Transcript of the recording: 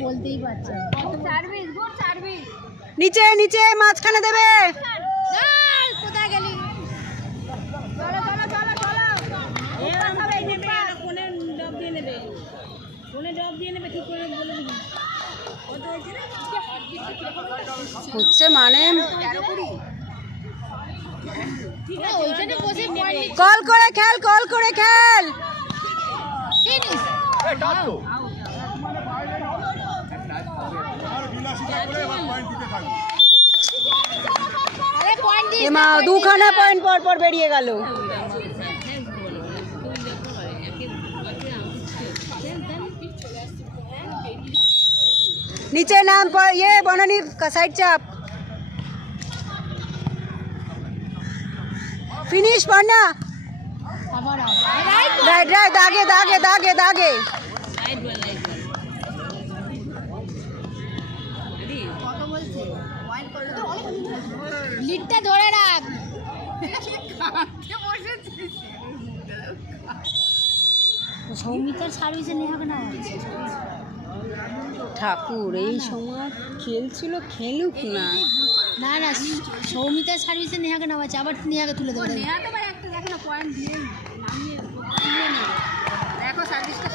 বলতেই পারছে service good service নিচে নিচে মাঝখানে দেবে কোথায় গেলি চলো চলো চলো চলো এবার হবে কোনে ডব দিয়ে নেবে কোনে ডব দিয়ে নেবে ঠিক করে বলে দিবি কত হয়েছে রে হচ্ছে মানে ঠিক আছে ওইখানে বসে কল করে খেল কল করে খেল ফিনিশ এই টপ তো আরে পয়েন্ট দিস এমা দুখানা পয়েন্ট পর পর বেরিয়ে গেল নিচে নাম ये বনানী সাইড চাপ ফিনিশ পড়না আবার রাইট রাইট দাগে দাগে দাগে দাগে কত বলছে পয়েন্ট করলে তো লিডটা ধরে রাখ সৌমিতার সার্ভিসে নেওয়া হবে না ঠাকুর এই সময় খেলছিল খেলুক না না না সৌমিতার সার্ভিসে নেহাকে নামাচ্ছে আবার নেহাকে তুলে দেবো নেহাতে ভাই একটা দেখো না পয়েন্ট দিয়ে নামিয়ে দেখো সার্ভিসটা